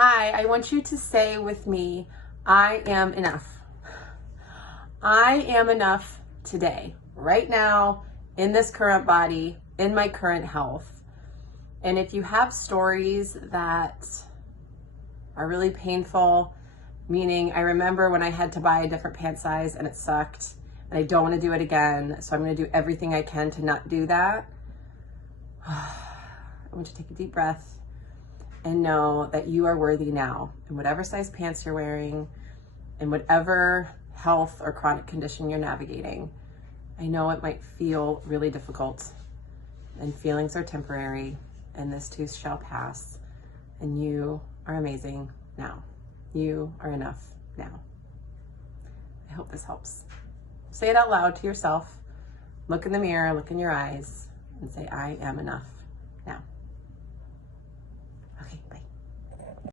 Hi, I want you to say with me, I am enough. I am enough today, right now, in this current body, in my current health. And if you have stories that are really painful, meaning I remember when I had to buy a different pant size and it sucked, and I don't want to do it again, so I'm going to do everything I can to not do that. I want you to take a deep breath and know that you are worthy now in whatever size pants you're wearing, in whatever health or chronic condition you're navigating. I know it might feel really difficult, and feelings are temporary, and this too shall pass, and you are amazing now. You are enough now. I hope this helps. Say it out loud to yourself. Look in the mirror, look in your eyes, and say, I am enough now.